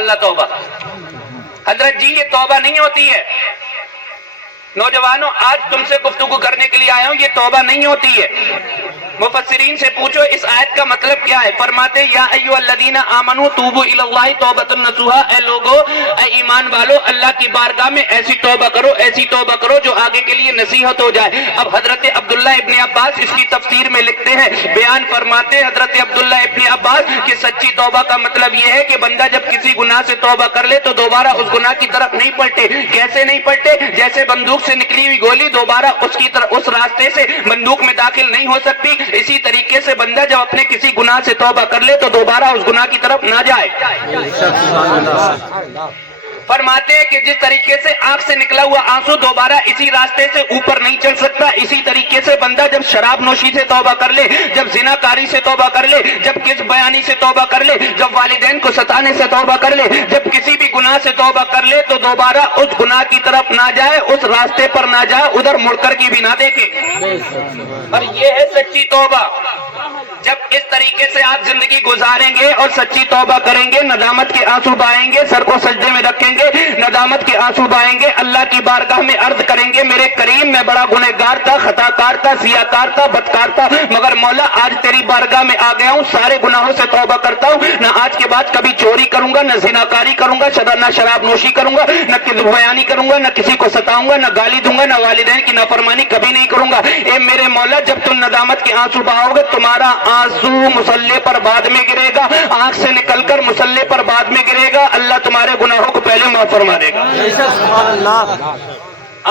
اللہ توبہ. حضرت جی یہ توبہ نہیں ہوتی ہے. نوجوانوں آج تم سے گفتگو کرنے کے لیے آیا ہوں, یہ توبہ نہیں ہوتی ہے. مفسرین سے پوچھو اس آیت کا مطلب کیا ہے. فرماتے یا ایھا الذین آمنوا توبوا الی اللہ توبۃ نصوحا, اے لوگو اے ایمان والو اللہ کی بارگاہ میں ایسی توبہ کرو, ایسی توبہ کرو جو آگے کے لیے نصیحت ہو جائے. اب حضرت عبداللہ ابن عباس اس کی تفسیر میں لکھتے ہیں, بیان فرماتے ہیں حضرت عبداللہ ابن عباس کہ سچی توبہ کا مطلب یہ ہے کہ بندہ جب کسی گناہ سے توبہ کر لے تو دوبارہ اس گناہ کی طرف نہیں پلٹے. کیسے نہیں پلٹے؟ جیسے بندوق سے نکلی ہوئی گولی دوبارہ اس راستے سے بندوق میں داخل نہیں ہو سکتی, اسی طریقے سے بندہ جب اپنے کسی گناہ سے توبہ کر لے تو دوبارہ اس گناہ کی طرف نہ جائے. فرماتے ہیں کہ جس طریقے سے آنکھ سے نکلا ہوا آنسو دوبارہ اسی راستے سے اوپر نہیں چل سکتا, اسی طریقے سے بندہ جب شراب نوشی سے توبہ کر لے, جب زنا کاری سے توبہ کر لے, جب کس بیانی سے توبہ کر لے, جب والدین کو ستانے سے توبہ کر لے, جب کسی بھی گناہ سے توبہ کر لے تو دوبارہ اس گناہ کی طرف نہ جائے, اس راستے پر نہ جائے, ادھر مڑ کر کی بھی نہ دیکھے. اور یہ ہے سچی توبہ. جب اس طریقے سے آپ زندگی گزاریں گے اور سچی توبہ کریں گے, ندامت کے آنسو بہائیں گے, سر کو سجدے میں رکھیں گے, ندامت کے آنسو بہائیں گے, اللہ کی بارگاہ میں عرض کریں گے میرے کریم میں بڑا گنہگار تھا, خطا کار تھا, سیاکار تھا, بدکار تھا, مگر مولا آج تیری بارگاہ میں آ گیا ہوں, سارے گناہوں سے توبہ کرتا ہوں, نہ آج کے بعد کبھی چوری کروں گا, نہ زناکاری کروں گا, نہ شراب نوشی کروں گا, نہ کذب بیانی کروں گا, نہ کسی کو ستاؤں گا, نہ گالی دوں گا, نہ والدین کی نافرمانی کبھی نہیں کروں گا. اے میرے مولا جب تم ندامت کے آنسو بہاؤ گے تمہارا آنسو مصلی پر بعد میں گرے گا, آنکھ سے نکل کر مصلی پر بعد میں گرے گا, اللہ تمہارے گناہوں کو پہلے معاف فرما دے گا.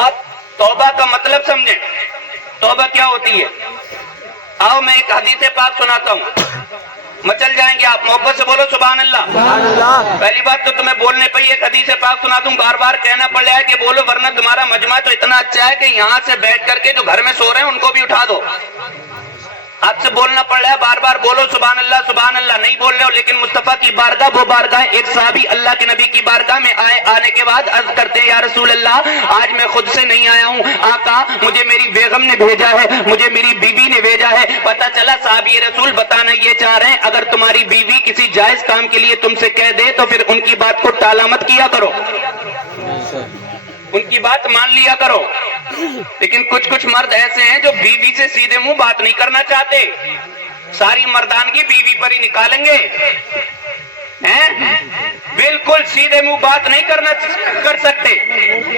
آپ توبہ کا مطلب سمجھیں, توبہ کیا ہوتی ہے. آؤ میں ایک حدیث پاک سناتا ہوں, مچل جائیں گے آپ, محبت سے بولو سبحان اللہ. پہلی بات تو تمہیں بولنے پہ ایک حدیث پاک سناتا ہوں, بار بار کہنا پڑ رہا ہے کہ بولو, ورنہ تمہارا مجمع تو اتنا اچھا ہے کہ یہاں سے بیٹھ کر کے جو گھر میں سو رہے ہیں ان کو بھی اٹھا دو. آپ سے بولنا پڑ رہا ہے, بار بار بولو سبحان اللہ سبحان اللہ. نہیں بول رہے ہو, لیکن مصطفیٰ کی بارگاہ وہ بارگاہ, ایک صحابی اللہ کے نبی کی بارگاہ میں آنے کے بعد عرض کرتے ہیں یا رسول اللہ آج میں خود سے نہیں آیا ہوں, آقا مجھے میری بیگم نے بھیجا ہے, مجھے میری بیوی نے بھیجا ہے. پتہ چلا صحابی رسول بتانا یہ چاہ رہے ہیں اگر تمہاری بیوی کسی جائز کام کے لیے تم سے کہہ دے تو پھر ان کی بات کو ٹالا مت کیا کرو, ان کی بات مان لیا کرو. لیکن کچھ مرد ایسے ہیں جو بیوی سے سیدھے منہ بات نہیں کرنا چاہتے, ساری مردانگی بیوی پر ہی نکالیں گے, بالکل سیدھے منہ بات نہیں کر سکتے.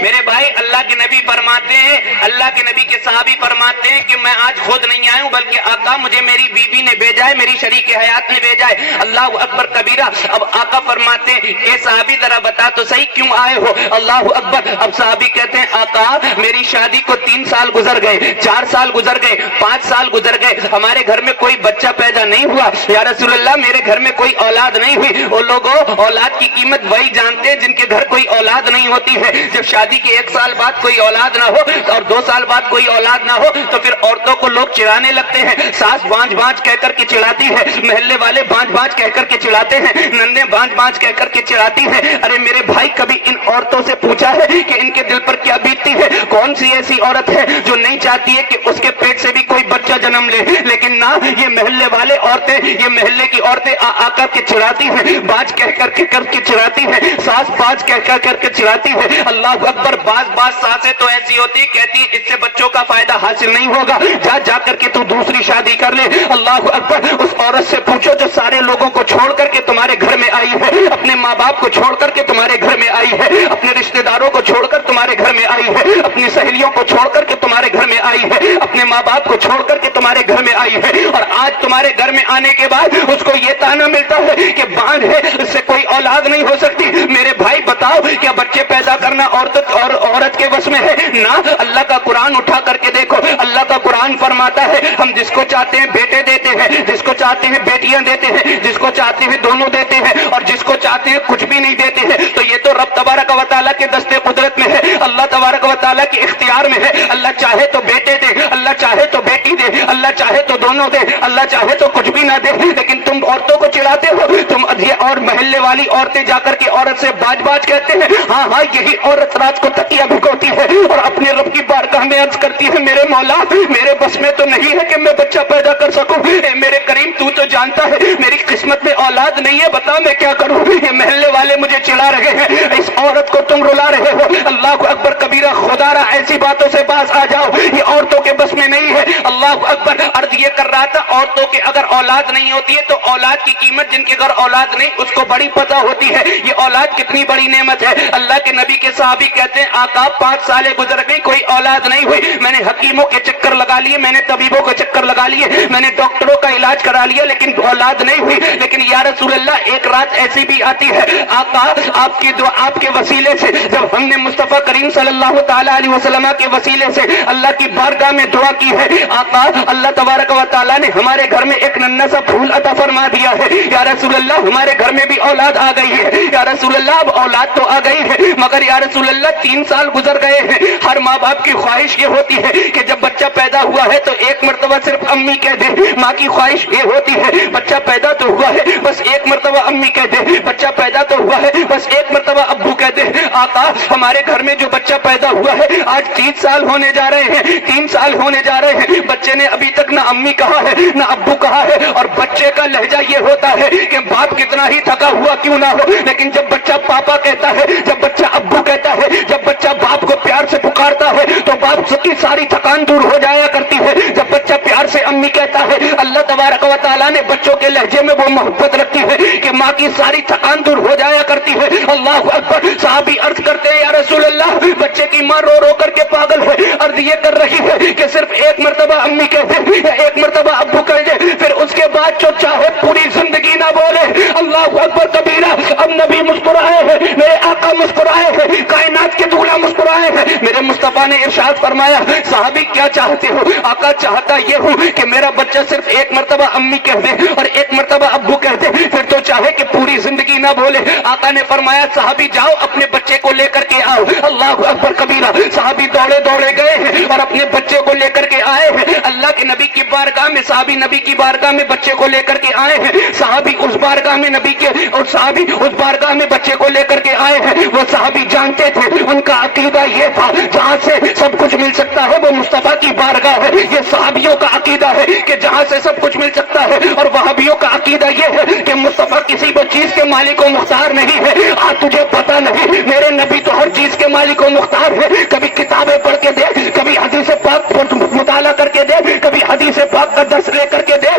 میرے بھائی اللہ کے نبی فرماتے ہیں, اللہ کے نبی کے صحابی فرماتے ہیں کہ میں آج خود نہیں آیا ہوں بلکہ آقا مجھے میری بیوی نے بھیجا ہے, میری شریک حیات نے بھیجا ہے. اللہ اکبر کبیرہ. اب آقا فرماتے ہیں اے صحابی ذرا بتا تو صحیح کیوں آئے ہو. اللہ اکبر. اب صحابی کہتے ہیں آقا میری شادی کو 3 سال گزر گئے, 4 سال گزر گئے, 5 سال گزر گئے, ہمارے گھر میں کوئی بچہ پیدا نہیں ہوا. یا رسول اللہ میرے گھر میں کوئی اولاد نہیں ہوئی. وہ لوگوں اولاد کی قیمت وہی جانتے ہیں جن کے گھر کوئی اولاد نہیں ہوتی ہے. جب شادی کے 1 سال بعد کوئی اولاد نہ ہو اور 2 سال بعد کوئی اولاد نہ ہو تو پھر عورتوں کو لوگ چڑھانے لگتے ہیں. ساس بانج بانج کہہ کر کے چڑھاتی ہے, محلے والے بانج بانج کہہ کر کے چڑھاتے ہیں, نندے بانج بانج کہہ کر کے چڑھاتی ہیں. ارے میرے بھائی کبھی ان عورتوں سے پوچھا ہے کہ ان کے دل پر کیا بیتتی ہے؟ کون سی ایسی عورت ہے جو نہیں چاہتی ہے کہ اس کے پیٹ سے بھی کوئی بچہ جنم لے؟ لیکن نہ, یہ محلے والے عورتیں, یہ محلے کی عورتیں آ کر کے چڑھاتی ہیں, باج کہہ کر کے چڑھاتی ہے, ساس باج کہہ کر کے چڑھاتی ہے. اللہ اکبر. بعض ساسیں تو ایسی ہوتی کہتی اس سے بچوں کا فائدہ حاصل نہیں ہوگا, جا کر کے تو دوسری شادی کر لے. اللہ اکبر. اس عورت سے پوچھو جو سارے لوگوں کو چھوڑ کر کے تمہارے گھر میں آئی ہے, اپنے ماں باپ کو چھوڑ کر کے تمہارے گھر میں آئی ہے, اپنے رشتہ داروں کو چھوڑ کر تمہارے گھر میں آئی ہے, اپنی سہیلیوں کو چھوڑ کر کے تمہارے گھر میں آئی ہے, اپنے ماں باپ کو چھوڑ کر کے تمہارے گھر میں آئی ہے, اور آج تمہارے گھر میں آنے کے بعد اس کو یہ تانا ملتا ہے کہ باندھ ہے, اس سے کوئی اولاد نہیں ہو سکتی. میرے بھائی بتاؤ کیا بچے پیدا کرنا عورت کے بس میں ہے؟ نہ. اللہ کا قرآن اٹھا کر کے دیکھو, اللہ کا قرآن فرماتا ہے ہم جس کو چاہتے ہیں بیٹے دیتے ہیں, جس کو چاہتے ہیں بیٹیاں دیتے ہیں, جس کو چاہتے ہیں دونوں دیتے ہیں, اور جس کو چاہتے ہیں کچھ بھی نہیں دیتے ہیں. تو یہ تو رب تبارک و تعالیٰ کے دستے قدرت میں ہے, اللہ تبارک و تعالیٰ کے اختیار میں ہے. اللہ چاہے تو بیٹے دے, اللہ چاہے تو بیٹی دے, اللہ چاہے تو دونوں دے, اللہ چاہے تو کچھ بھی نہ دے. لیکن تم عورتوں کو چڑھاتے ہو, تم اور محلے والی عورتیں جا کر کے عورت سے باج باج کہتے ہیں. ہاں یہی عورت رات کو تکیہ بھگوتی ہے اور اپنے رب کی بارگاہ میں عرض کرتی ہے میرے مولا میرے بس میں تو نہیں ہے کہ میں بچہ پیدا کر سکوں, اے میرے کریم تو تو جانتا ہے میری قسمت میں اولاد نہیں ہے, بتا میں کیا کروں, یہ محلے والے مجھے چڑھا رہے ہیں, اس عورت کو تم رلا رہے ہو, اللہ اکبر کبیرہ, خدا را ایسی باتوں سے باز آ جاؤ, یہ عورتوں کے بس میں نہیں ہے. اللہ اکبر. عرض یہ کر رہا تھا عورتوں کے اگر اولاد نہیں ہوتی ہے تو اولاد کی قیمت, جن کے گھر اولاد نہیں اس کو بڑی پتہ ہوتی ہے یہ اولاد کتنی بڑی نعمت ہے. اللہ کے نبی کے صحابی کہتے ہیں آقا 5 سالیں گزر گئی کوئی اولاد نہیں ہوئی, میں نے حکیموں کے چکر لگا لیے, میں نے طبیبوں کے چکر لگا لیے, میں نے ڈاکٹروں کا علاج کرا لیا, لیکن اولاد نہیں ہوئی. لیکن یا رسول اللہ ایک رات ایسی بھی آتی ہے آقا آپ کی دعا, آپ کے وسیلے سے, جب ہم نے مصطفیٰ کریم صلی اللہ تعالی علیہ وسلم کے وسیلے سے اللہ کی بارگاہ میں دعا کی ہے, آقا اللہ تبارک و تعالی نے ہمارے گھر میں ایک ننھا سا پھول عطا فرما دیا ہے. یا رسول اللہ ہمارے گھر میں بھی اولاد آ گئی ہے. یا رسول اللہ اب اولاد تو آ گئی ہے, مگر یا رسول اللہ 3 سال گزر گئے ہیں. ہر ماں باپ کی خواہش یہ ہوتی ہے کہ جب بچہ پیدا ہوا ہے تو ایک مرتبہ صرف امی کہہ دے. ماں کی خواہش یہ ہوتی ہے بچہ پیدا تو ہوا ہے بس ایک مرتبہ امی کہہ دے, بچہ پیدا تو ہوا ہے بس ایک مرتبہ ابو کہہ دے. آقا ہمارے گھر میں جو بچہ پیدا ہوا ہے آج 3 سال ہونے جا رہے ہیں, 3 سال ہونے جا رہے ہیں, بچے نے ابھی تک نہ امی کہا ہے نہ ابو کہا ہے. اور بچے کا لہجہ یہ ہوتا ہے کہ باپ کتنا ہی تھکا ہوا کیوں نہ ہو, لیکن جب بچہ پاپا کہتا ہے, جب بچہ ابو کہتا ہے, جب بچہ باپ کو پیار سے پکارتا ہے تو باپ کی ساری تھکان دور ہو جایا کرتی ہے. جب بچہ پیار سے امی کہتا ہے, اللہ تبارک و تعالیٰ نے بچوں کے لہجے میں وہ محبت رکھی ہے کہ ماں کی ساری تھکان دور ہو جایا کرتی ہے. اللہ اکبر. صحابی عرض کرتے ہیں یا رسول اللہ بچے کی ماں رو رو کر کے پاگل ہے, عرض یہ کر رہی ہے کہ صرف ایک مرتبہ امی کہہ دے یا ایک مرتبہ ابو کہہ دے, پھر اس کے بعد جو چاہے پوری زندگی نہ بولے. اللہ اکبر کبیرہ. اب نبی مسکرائے ہیں, میرے آقا مسکرائے ہیں, کائنات کے دولہ مسکرائے ہیں. میرے مصطفیٰ نے ارشاد فرمایا صحابی کیا چاہتے ہو؟ آقا چاہتا یہ ہوں کہ میرا بچہ صرف ایک مرتبہ امی کہہ دے اور ایک مرتبہ ابو کہہ دے, پھر تو چاہے کہ پوری زندگی نہ بولے. آقا نے فرمایا صحابی جاؤ اپنے بچے کو لے کر کے آؤ. اللہ اکبر کبیرہ. صحابی دوڑے دوڑے گئے ہیں اور اپنے بچے کو لے کر کے آئے ہیں. اللہ کے نبی کی بارگاہ میں, صحابی نبی کی بارگاہ میں بچے کو لے کر کے آئے ہیں. صحابی اس بارگاہ میں نبی کے, اور صحابی اس بارگاہ میں بچے کو لے کر کے آئے ہیں. وہ صحابی جانتے تھے, ان کا عقیدہ یہ تھا جہاں سے سب کچھ مل سکتا ہے وہ مصطفیٰ کی بارگاہ ہے. یہ صحابیوں کا عقیدہ ہے کہ جہاں سے سب کچھ مل سکتا ہے, اور وہابیوں کا عقیدہ یہ ہے کہ مصطفیٰ کسی بھی چیز کے مالک و مختار نہیں ہے. آج تجھے پتہ نہیں میرے نبی تو ہر چیز کے مالک و مختار ہے. کبھی کتابیں پڑھ کے دے, کبھی حدیث پاک مطالعہ کر کے دے, کبھی حدیث پاک کا درس لے کر کے دے.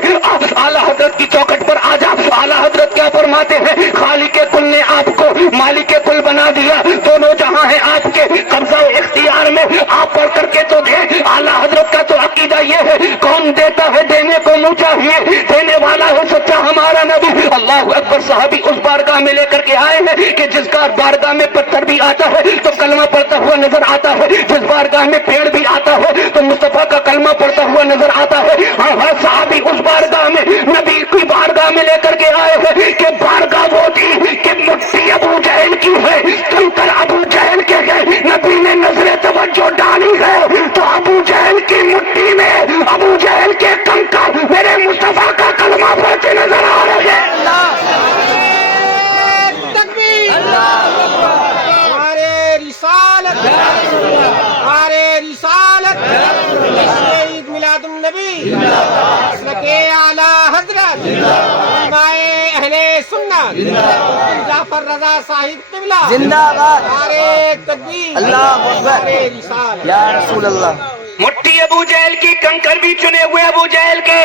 اعلیٰ حضرت کی چوکھٹ پر آ جا. اعلیٰ حضرت کیا فرماتے ہیں, خالق کل نے آپ کو مالک کل بنا دیا, دونوں جہاں ہیں آپ کے قبضہ و اختیار میں, آپ پڑھ کر کے تو دے. اعلیٰ حضرت کا تو عقیدہ یہ ہے کون دیتا ہے دینے کو منہ چاہیے, دینے والا ہے سچا ہمارا نبی. اللہ اکبر. صحابی اس بارگاہ میں لے کر کے آئے ہیں کہ جس کا بارگاہ میں پتھر بھی آتا ہے تو کلمہ پڑھتا ہوا نظر آتا ہے, جس بارگاہ میں پیڑ بھی آتا ہے تو مصطفیٰ کا کلمہ پڑھتا ہوا نظر آتا ہے. ہاں صحابی اس بارگاہ میں نبی کی بارگاہ میں لے کر کے آئے ہیں کہ بارگاہ وہ تھی کہ مٹھی ابو جہل کی ہے, کنکر ابو جہل کے گئے. نبی نے نظر توجہ ڈالی ہے تو ابو جہل کی مٹھی میں ابو جہل کے کنکر میرے مصطفیٰ کا کلمہ پڑھتے نظر آ رہے ہیں. ہمارے رسالت, ہمارے رسالت, عید میلاد النبی, مسلک اعلیٰ حضرت, علمائے اہل سنت, جعفر رضا صاحب قبلہ زندہ باد. ہمارے تکبیر, اللہ اکبر. ہمارے رسالت. یا رسول اللہ. مٹھی ابو جہل کی, کنکر بھی چنے ہوئے ابو جہل کے.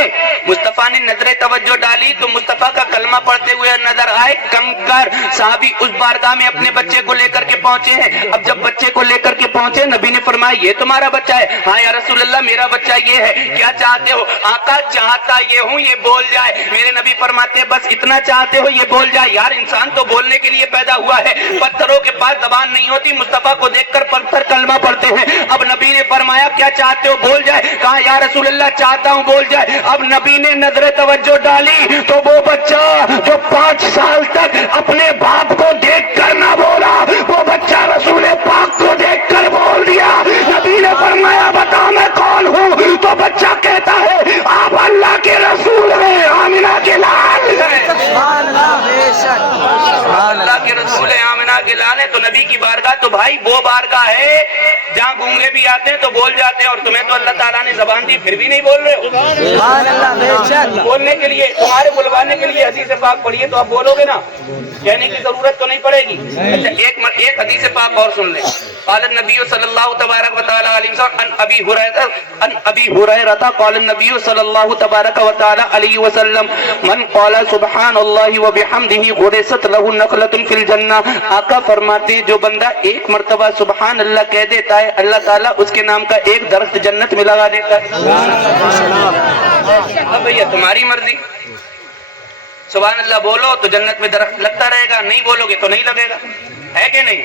مصطفیٰ نے نظر توجہ ڈالی تو مصطفیٰ کا کلمہ پڑھتے ہوئے نظر آئے کنکر. صحابی اس بارگاہ میں اپنے بچے کو لے کر کے پہنچے ہیں. اب جب بچے کو لے کر کے پہنچے نبی نے فرمایا یہ تمہارا بچہ ہے؟ ہاں یا رسول اللہ میرا بچہ یہ ہے. کیا چاہتے ہو؟ آقا چاہتا یہ ہوں یہ بول جائے. میرے نبی فرماتے ہیں بس اتنا چاہتے ہو یہ بول جائے. یار انسان تو بولنے کے لیے پیدا ہوا ہے, پتھروں کے پاس زبان نہیں ہوتی. مصطفیٰ کو دیکھ کر پتھر کلمہ پڑھتے ہیں. اب نبی نے فرمایا کیا چاہتے ہو بول جائے؟ کہا یا رسول اللہ چاہتا ہوں بول جائے. اب نبی نے نظر توجہ ڈالی تو وہ بچہ جو 5 سال تک اپنے باپ کو دیکھ کر نہ بولا وہ بچہ رسول پاک کو دیکھ کر بول دیا. نبی نے فرمایا بتا میں کون ہوں؟ تو بچہ کہتا ہے آپ اللہ کے رسول ہیں, آمنہ کے لال ہیں. سبحان اللہ. بے شک. اللہ کے رسول گئے آمنہ کے لانے تو نبی کی بارگاہ تو بھائی وہ بارگاہ ہے جہاں گونگے بھی آتے ہیں تو بول جاتے ہیں، اور تمہیں تو اللہ تعالیٰ نے زبان دی پھر بھی نہیں بول رہے ہو۔ بولنے کے لیے، تمہارے بلوانے کے لیے حدیث پاک پڑھیے تو آپ بولو گے نا، کہنے کی ضرورت تو نہیں پڑے گی۔ اچھا ایک حدیث پاک اور سن لیں۔ قال النبی صلی اللہ تبارک و تعالی علیہ وسلم عن ابی ہریرہ قال النبی صلی اللہ تبارک و تعالی علیہ وسلم من قال سبحان اللہ وبحمدہ غرست له نخلۃ فی الجنہ، آقا فرماتے ہیں جو بندہ ایک مرتبہ سبحان اللہ کہہ دیتا ہے اللہ تعالیٰ اس کے نام کا ایک درخت جنت میں لگا دیتا ہے۔ اب بھیا تمہاری مرضی، سبحان اللہ بولو تو جنت میں درخت لگتا رہے گا، نہیں بولو گے تو نہیں لگے گا، ہے کہ نہیں؟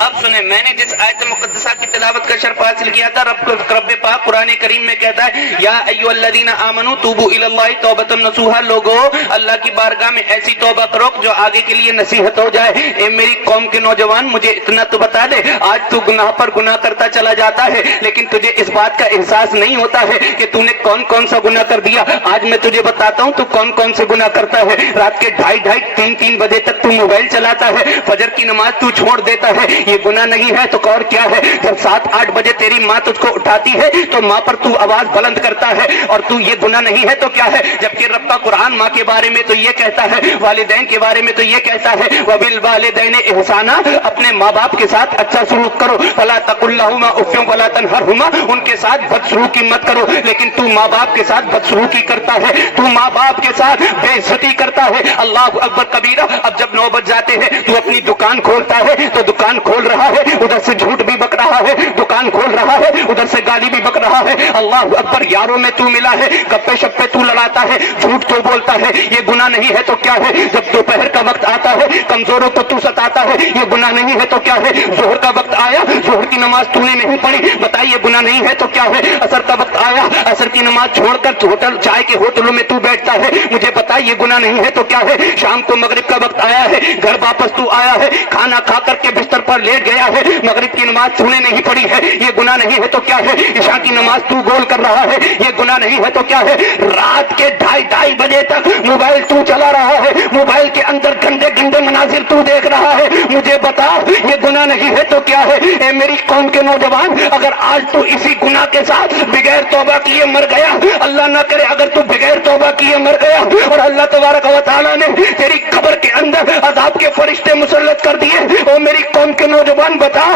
اب سنیں، میں نے جس آیت مقدسہ کی تلاوت کا شرف حاصل کیا تھا، رب پاک قرآن کریم میں کہتا ہے یا ایھا الذین آمنوا توبوا الی اللہ توبۃ نصوحا، لوگو اللہ کی بارگاہ میں ایسی توبہ کرو جو آگے کے لیے نصیحت ہو جائے۔ اے میری قوم کے نوجوان، مجھے اتنا تو بتا دے، آج تو گناہ پر گناہ کرتا چلا جاتا ہے لیکن تجھے اس بات کا احساس نہیں ہوتا ہے کہ تو نے کون کون سا گناہ کر دیا۔ آج میں تجھے بتاتا ہوں تو کون کون سے گناہ کرتا ہے۔ رات کے 2:30 3 بجے تک تو موبائل چلاتا ہے، فجر کی نماز تو چھوڑ دیتا ہے، یہ گناہ نہیں ہے تو اور کیا ہے؟ جب 7-8 بجے تیری ماں تجھ کو اٹھاتی ہے تو ماں پر تو آواز بلند کرتا ہے، اور تو یہ گناہ نہیں ہے تو کیا ہے؟ جبکہ رب کا قرآن ماں کے بارے میں تو یہ کہتا ہے، والدین کے بارے میں تو یہ کہتا ہے وَبِالْوَالِدَيْنِ إِحْسَانًا، اپنے ماں باپ کے ساتھ اچھا سلوک کرو، فَلَا تَقُل لَّهُمَا أُفٍّ وَلَا تَنْهَرْهُمَا، ان کے ساتھ بدسلوکی مت کرو۔ لیکن تو ماں باپ کے ساتھ بدسلوکی کرتا ہے، تو ماں باپ کے ساتھ بے عزتی کرتا ہے۔ اللہ اکبر کبیرہ۔ اب جب 9 بج جاتے ہیں تو اپنی دکان کھولتا ہے تو دکان کھول رہا ہے، ادھر سے جھوٹ بھی بک رہا ہے، دکان کھول رہا ہے ادھر سے گالی بھی بک رہا ہے۔ اللہ اکبر، یاروں میں تو ملا ہے، گپے شپے تو لڑاتا ہے، جھوٹ تو بولتا ہے، یہ گناہ نہیں ہے تو کیا ہے؟ جب دوپہر کا وقت آتا ہے کمزوروں کو تو ستاتا ہے، یہ گناہ نہیں ہے تو کیا ہے؟ ظہر کا وقت آیا، ظہر کی نماز تو نے نہیں پڑھی، بتائیے گناہ نہیں ہے تو کیا ہے؟ عصر کا وقت آیا، عصر کی نماز چھوڑ کر ہوٹل چائے کے ہوٹلوں میں تو بیٹھتا ہے، مجھے بتا یہ گناہ نہیں ہے تو کیا ہے؟ شام کو مغرب کا وقت آیا ہے، گھر واپس تو آیا ہے، کھانا کھا کر کے بستر پر لیٹ گیا ہے، مغرب کی نماز تو نے نہیں پڑھی ہے، یہ گناہ نہیں ہے تو کیا ہے؟ عشاء کی نماز تو گول کر رہا ہے، یہ گناہ نہیں ہے تو کیا ہے؟ رات کے 2:30 بجے تک موبائل تو چلا رہا ہے، موبائل کے اندر گندے گندے مناظر تو دیکھ رہا ہے، مجھے بتا یہ گناہ نہیں ہے تو کیا ہے؟ اے میری قوم کے نوجوان، اگر آج تو اسی گناہ کے ساتھ بغیر توبہ کیے مر گیا، اللہ نہ کرے اگر تو بغیر توبہ کیے مر گیا اور اللہ تبارک و تعالیٰ نے تیری قبر کے اندر عذاب کے فرشتے مسلط کر دیے، او میری قوم کے نوجوان بتا،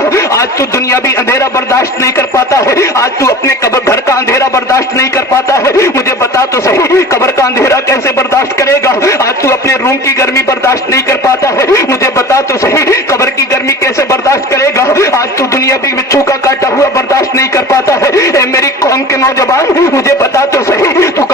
آج تو دنیا بھی اندھیرا برداشت نہیں کر پاتا ہے، آج تو اپنے قبر گھر کا اندھیرا برداشت نہیں کر پاتا ہے، مجھے بتا تو صحیح قبر کا اندھیرا کیسے برداشت کرے گا؟ آج تو اپنے روم کی گرمی برداشت نہیں کر پاتا ہے، مجھے بتا تو صحیح قبر کی گرمی کیسے برداشت کرے گا؟ آج تو دنیا بھی بچھو کا کاٹا ہوا برداشت نہیں کر پاتا ہے، اے میری قوم کے نوجوان مجھے بتا تو صحیح تو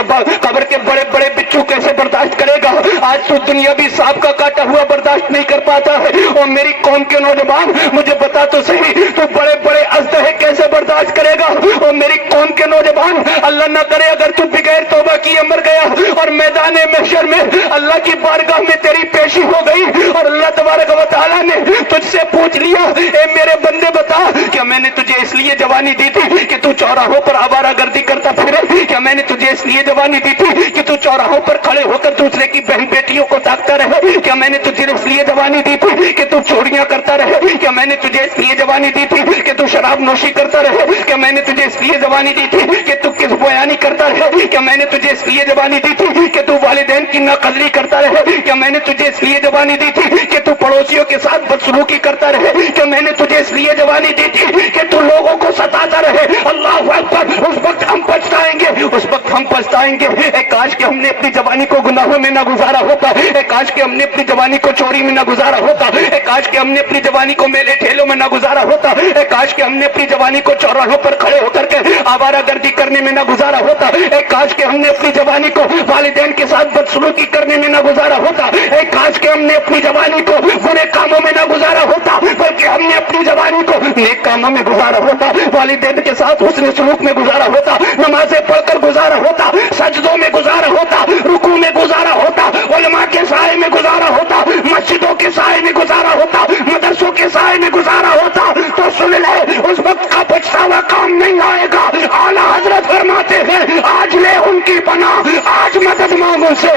قبر کے بڑے بڑے بچھو کیسے برداشت کرے گا؟ آج تو دنیا بھی سانپ کا کاٹا ہوا برداشت نہیں کر پاتا ہے، اور میری قوم کے نوجوان مجھے بتا تو صحیح تو بڑے بڑے اژدہے کیسے برداشت کرے گا؟ اور میری قوم کے نوجوان اللہ نہ کرے اگر تو بغیر توبہ کیے مر گیا اور میدان محشر میں اللہ کی بارگاہ میں تیری پیشی ہو گئی اور اللہ تبارک و تعالیٰ نے تجھ سے پوچھ لیا، اے میرے بندے بتا کیا میں نے تجھے اس لیے جوانی دی تھی کہ تو چوراہوں پر آوارہ گردی کرتا پھرے؟ کیا میں نے تجھے اس لیے جوانی دی تھی کہ تو چوراہوں پر کھڑے ہو کر دوسرے کی بہن بیٹیوں کو تاکتا رہے؟ کیا میں نے تجھے اس لیے جوانی دی تھی کہ تو چوریاں کرتا رہے؟ کیا میں نے تجھے اس لیے جوانی دی تھی کہ تو شراب نوشی کرتا رہے؟ کیا میں نے تجھے اس لیے جوانی دی تھی کہ تو کس بیانی کرتا رہے؟ کیا میں نے تجھے اس لیے جوانی دی تھی کہ تو والدین کی ناقدری کرتا رہے؟ کیا میں نے تجھے اس لیے جوانی دی تھی کہ تو پڑوسیوں کے ساتھ بدسلوکی کرتا رہے؟ کیا میں نے تجھے اس لیے جوانی دی تھی کہ تو لوگوں کو ستاتا رہے؟ اللہ اکبر، اس وقت ہم پچھتائیں گے، اس وقت ہم پچھتائیں گے، اے کاش کہ ہم نے اپنی جوانی کو گناہوں میں نہ گزارا ہوتا، اے کاش کہ ہم نے اپنی جوانی کو چوری میں نہ گزارا ہوتا، اے کاش کہ ہم نے اپنی جوانی کو میلے ٹھیلوں میں نہ گزارا ہوتا، اے کاش کہ ہم نے اپنی جوانی کو چوراہوں پر کھڑے ہو کر کے آوارہ گردی کرنے میں نہ گزارا ہوتا، اے کاش کہ ہم نے اپنی جوانی کو والدین کے ساتھ بدسلوکی کرنے میں نہ گزارا ہوتا، اے کاش کہ ہم نے اپنی جوانی کو برے کاموں میں نہ گزارا ہوتا، بلکہ ہم نے اپنی جوانی کو نیک کاموں میں گزارا ہوتا، والدین کے ساتھ حسن سلوک میں گزارا ہوتا، نمازیں پڑھ کر گزارا ہوتا، سجدوں میں گزارا ہوتا، رکوع میں گزارا ہوتا، علماء کے سائے میں گزارا ہوتا، مسجدوں کے سائے میں گزارا ہوتا، مدرسوں کے سائے میں گزارا ہوتا، تو سن لے اس وقت کا پچھتاوا کام نہیں آئے گا۔ اعلیٰ حضرت فرماتے ہیں آج لے ان کی پناہ، آج مدد مانگ ان سے،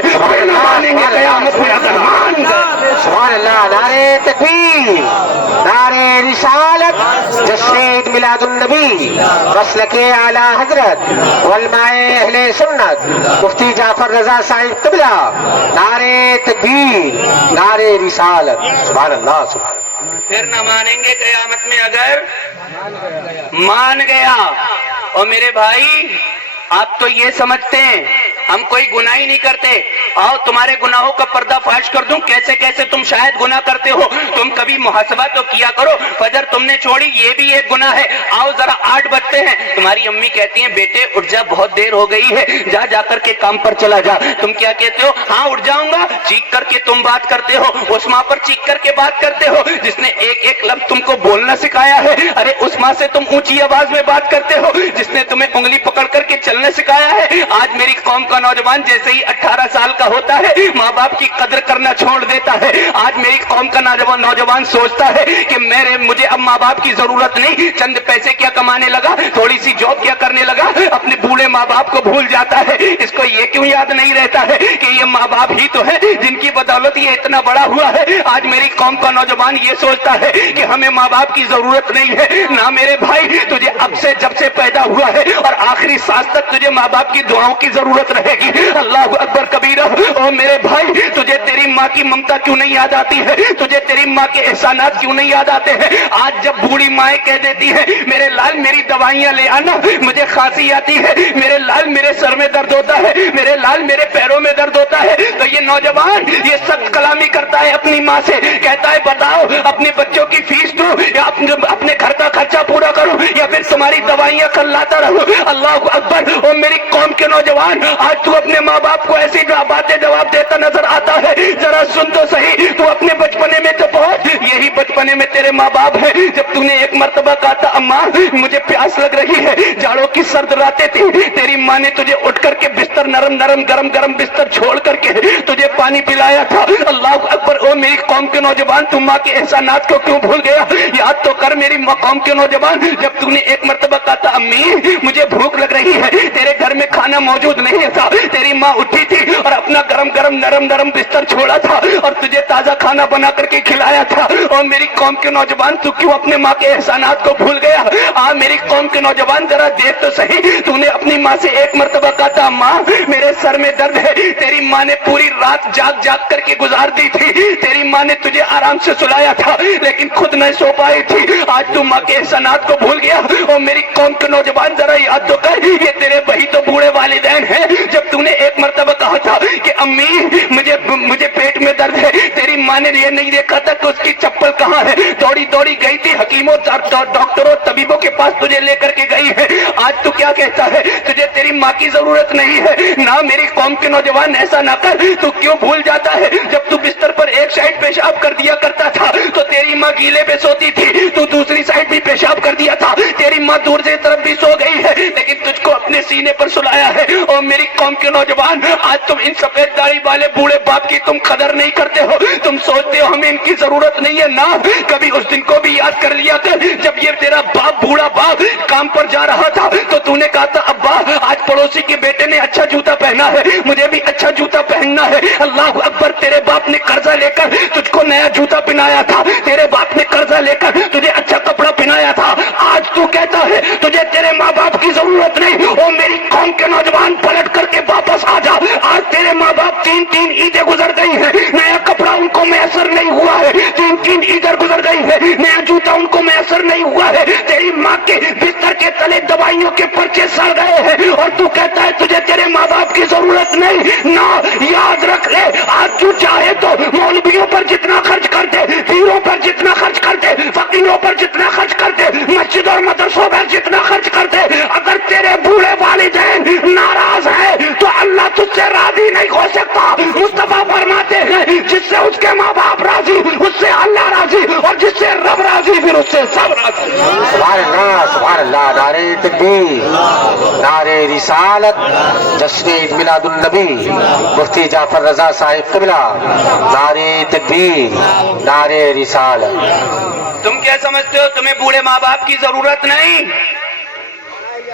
نہ مانیں گے قیامت میں اگر مان گئے۔ سبحان اللہ، نعرہ تکبیر۔ جشن عید میلاد النبی مسلک اعلی حضرت علماء اہل سنت مفتی جعفر رضا صاحب قبلہ، نعرے تکبیر، نعرے رسالت، سبحان اللہ سبحان اللہ۔ پھر نہ مانیں گے قیامت میں اگر مان گیا۔ اور میرے بھائی آپ تو یہ سمجھتے ہیں ہم کوئی گناہ ہی نہیں کرتے، آؤ تمہارے گناہوں کا پردہ فاش کر دوں، کیسے کیسے تم شاید گناہ کرتے ہو، تم کبھی محاسبہ تو کیا کرو، فجر تم نے چھوڑی یہ بھی ایک گناہ ہے، آؤ ذرا 8 بجتے ہیں، تمہاری امی کہتی ہیں بیٹے اٹھ جا بہت دیر ہو گئی ہے، جا کر کے کام پر چلا جا، تم کیا کہتے ہو؟ ہاں اٹھ جاؤں گا، چیخ کر کے تم بات کرتے ہو، اس ماں پر چیخ کر کے بات کرتے ہو جس نے ایک ایک لفظ تم کو بولنا سکھایا ہے، ارے اس ماں سے تم اونچی آواز میں بات کرتے ہو جس نے تمہیں انگلی پکڑ کر کے چلنا سکھایا ہے۔ آج میری قوم کا نوجوان جیسے ہی 18 سال کا ہوتا ہے ماں باپ کی قدر کرنا چھوڑ دیتا ہے۔ آج میری قوم کا نوجوان سوچتا ہے کہ مجھے اب ماں باپ کی ضرورت نہیں، چند پیسے کیا کمانے لگا، تھوڑی سی جاب کیا کرنے لگا، اپنے بوڑھے ماں باپ کو بھول جاتا ہے۔ اس کو یہ کیوں یاد نہیں رہتا ہے کہ یہ ماں باپ ہی تو ہے جن کی بدولت یہ اتنا بڑا ہوا ہے۔ آج میری قوم کا نوجوان یہ سوچتا ہے کہ ہمیں ماں باپ کی ضرورت نہیں ہے۔ نہ میرے بھائی، تجھے اب سے جب سے پیدا ہوا ہے اور آخری سانس تک تجھے ماں باپ کی دعاؤں کی ضرورت رہے گی۔ اللہ اکبر کبیرہ۔ اور میرے بھائی، تجھے تیری ماں کی ممتا کیوں نہیں یاد آتی ہے؟ تجھے تیری ماں کے احسانات کیوں نہیں یاد آتے ہیں؟ آج جب بوڑھی مائیں کہہ دیتی ہیں میرے لال میری دوائیاں لے آنا، مجھے کھانسی آتی ہے، میرے لال میرے سر میں درد ہوتا ہے، میرے لال میرے پیروں میں درد ہوتا ہے، تو یہ نوجوان یہ سخت کلامی کرتا ہے اپنی ماں سے، کہتا ہے بتاؤ اپنے بچوں کی فیس دوں یا اپنے گھر کا خرچہ پورا کروں یا پھر تمہاری دوائیاں کل لاتا رہوں۔ اللہ اکبر۔ اور میری قوم کے نوجوان، آج تو اپنے ماں باپ کو ایسی باتیں جواب دیتا نظر آتا ہے، ذرا سن تو صحیح، تو اپنے بچپنے میں تو پہنچ، یہی بچپنے میں تیرے ماں باپ ہیں جب تو نے ایک مرتبہ کہا تھا اماں مجھے پیاس لگ رہی ہے، جاڑوں کی سرد راتیں تھی، تیری ماں نے تجھے اٹھ کر کے بستر نرم گرم بستر چھوڑ کر کے تجھے پانی پلایا تھا۔ اللہ اکبر۔ او میری قوم کے نوجوان، تم ماں کے احسانات کو کیوں بھول گیا؟ یاد تو کر میری قوم کے نوجوان، جب تو نے ایک مرتبہ کہا تھا امی مجھے بھوک لگ رہی ہے، تیرے گھر میں کھانا موجود نہیں تھا، تیری ماں اٹھی تھی اور اپنا گرم نرم بستر چھوڑا تھا اور تجھے تازہ کھانا بنا کر کے کھلایا تھا۔ اور میری قوم کے نوجوان، تو کیوں اپنے ماں کے احسانات کو بھول گیا؟ میری قوم کے نوجوان ذرا دیکھ تو صحیح، تو نے اپنی ماں سے ایک مرتبہ کہا تھا ماں میرے سر میں درد ہے، تیری ماں نے پوری رات جاگ کر کے گزار دی تھی، تیری ماں نے تجھے آرام سے سلایا تھا لیکن خود نہ سو پائی تھی، آج تو ماں کے احسانات کو بھول گیا۔ اور میری قوم کے نوجوان ذرا یاد تو کر، یہ تیرے وہی تو بوڑھے والدین ہیں جب تو نے ایک مرتبہ کہا تھا کہ امی مجھے پیٹ میں درد ہے، تیری ماں نے یہ نہیں دیکھا تھا کہ اس کی چپل کہاں ہے، دوڑی گئی تھی حکیموں ڈاکٹروں طبیبوں کے پاس تجھے لے کر کے گئی ہے، آج تو کیا کہتا ہے تجھے تیری ماں کی ضرورت نہیں ہے؟ نہ میری قوم کے نوجوان ایسا نہ کر، تو کیوں بھول جاتا ہے جب تو بستر پر ایک سائڈ پیشاب کر دیا کرتا تھا تو تیری ماں گیلے پہ سوتی تھی، تو دوسری سائڈ بھی پیشاب کر دیا تھا، تیری ماں دور سے طرف بھی سو گئی ہے لیکن تجھ کو اپنے سینے پر سلایا ہے۔ اور میری قوم کے نوجوان، آج تم ان سفید داڑھی والے بوڑھے باپ کی تم قدر نہیں کرتے ہو، تم سوچتے ہو ہمیں ان کی ضرورت نہیں ہے، نہ کبھی اس دن کو بھی یاد کر لیا کر جب یہ تیرا باپ بوڑھا باپ کام پر جا رہا تھا تو تو نے کہا تھا ابا آج پڑوسی کے بیٹے نے اچھا جوتا پہنا ہے، مجھے بھی اچھا جوتا پہننا ہے۔ اللہ اکبر۔ تیرے باپ نے قرضہ لے کر تجھ کو نیا جوتا پہنایا تھا، تیرے باپ نے قرضہ لے کر تجھے اچھا کپڑا پہنایا تھا، آج تو کہتا ہے تجھے تیرے ماں باپ کی ضرورت نہیں۔ اور میری قوم کے نوجوان پلٹ کر کے واپس آ جا، آج تیرے ماں باپ تین عیدیں گزر گئی ہیں، نیا کپڑا ان کو میسر نہیں ہوا ہے، تین عیدیں گزر گئی ہیں، نیا جوتا ان کو میسر نہیں ہوا ہے، تیری ماں کے بستر کے تلے دوائیوں کے پرچے سڑ گئے ہیں اور تو کہتا ہے تجھے تیرے ماں باپ کی ضرورت نہیں۔ نہ، یاد رکھ لے، آج تو چاہے تو مولویوں پر جتنا خرچ کر دے، پیروں پر جتنا خرچ کر دے، فقیروں پر جتنا خرچ کر دے، مسجد اور مدرسوں پر جتنا خرچ کر دے، اگر تیرے بوڑھے والدین ناراض ہیں تو اللہ تجھ سے راضی نہیں ہو سکتا۔ مصطفیٰ فرماتے ہیں جس سے اس کے ماں باپ راضی اس سے اللہ راضی، اور جس سے رب راضی پھر اس سے سب راضی۔ سبحان اللہ سبحان اللہ۔ نعرہ تکبیر، نعرہ رسالت، جشن عید میلاد النبی مفتی جعفر رضا صاحب قبلہ، نعرہ تکبیر، نعرہ رسالت۔ تم کیا سمجھتے ہو تمہیں بوڑھے ماں باپ کی ضرورت نہیں؟